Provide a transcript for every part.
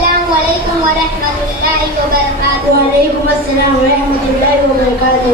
السلام علیکم ورحمۃ اللہ وبرکاتہ۔ وعلیکم السلام ورحمۃ اللہ وبرکاتہ۔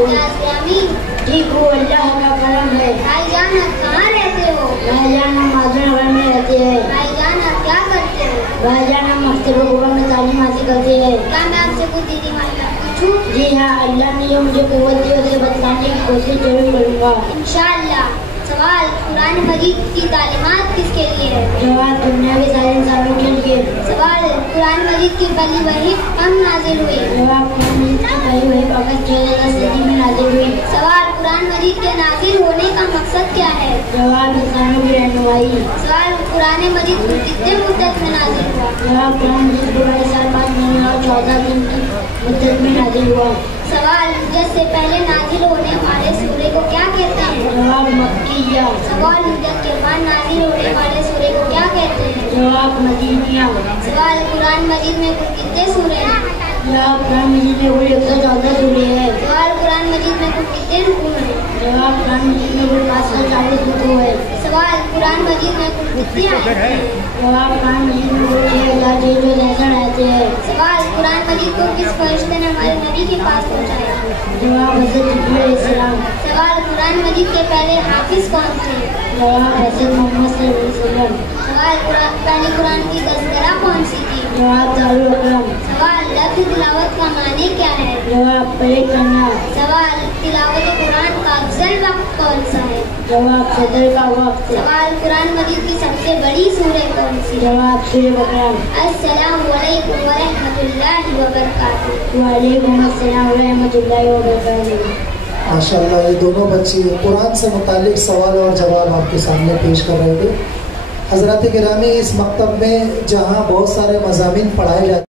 ٹھیک ہوں، اللہ کا کرم ہے۔ بھائی جان آپ کہاں رہتے ہو؟ بھائی جان ہم معذور نگر میں رہتے ہیں۔ بھائی جان آپ کیا کرتے ہو؟ بھائی جان ہم مکتب القرآن میں تعلیم حاصل کرتے ہیں۔ کیا میں آپ سے کچھ دیدی معلومات پوچھوں؟ جی ہاں، اللہ نے جو مجھے قوت دی اسے بتلانے کی کوشش ضرور کروں گا انشاءاللہ۔ سوال، قرآن مجید کی تعلیمات کس کے لیے ہے؟ جواب، دنیا کے سارے انسانوں کے لیے۔ سوال، قرآن مجید کی پہلی وحی کب نازل ہوئی؟ جواب، قرآن مجید کی پہلی وحی اگست 2010 صدی میں نازل ہوئی۔ سوال، قرآن مجید کے نازل ہونے کا مقصد کیا ہے؟ جواب، انسانوں کی رہنمائی۔ سوال، قرآن مجید کتنے مدت میں نازل ہوا؟ جواب، قرآن مجید کو 2.5 سال 5 مہینے اور 14 دن کی مدت میں نازل ہوا۔ سوال، ہجرت سے پہلے نازل ہونے والے سورے کو کیا کہتے ہیں؟ جواب، مکیہ۔ سوال، ہجرت کے بعد نازل ہونے والے سورے کو کیا کہتے ہیں؟ جواب، مدینیہ۔ سوال، قرآن مجید میں کل کتنے سورے ہیں؟ جواب، قرآن مجید میں کل 114 سورے ہیں۔ سوال، قرآن مجید میں کل کتنے رکوع ہیں؟ جواب، قرآن مجید میں کل 540 رکوع ہے۔ سوال، قرآن مجید میں کل کتنی آیتیں ہیں؟ جواب، قرآن مجید میں کل 6663 آیتیں ہیں۔ سوال، قرآن مجید کو کس فرشتے نے ہمارے نبی کے پاس پہنچایا؟ جواب، حضرت جبریل علیہ السلام۔ سوال، قرآن مجید کے پہلے حافظ کون تھے؟ جواب، حضرت محمد صلی اللہ علیہ وسلم۔ سوال، پہلی قرآن کی تذکرہ کون سی تھی؟ جواب، دارالاکرم۔ سوال، لفظ تلاوت کا معنی کیا ہے؟ جواب، پڑھے کرنا۔ سوال، تلاوت قرآن کا افضل وقت کون سا ہے؟ جواب، صدر کا وقت۔ سوال، قرآن مجید کی سب سے بڑی سورہ کون سی ہے؟ جواب، سورہ بقرہ۔ السلام علیکم ورحمۃ اللہ وبرکاتہ۔ وعلیکم السلام ورحمۃ اللہ وبرکاتہ۔ ماشاءاللہ، یہ دونوں بچے قرآن سے متعلق سوال اور جواب آپ کے سامنے پیش کر رہے تھے۔ حضرات گرامی، اس مکتب میں جہاں بہت سارے مضامین پڑھائے جاتے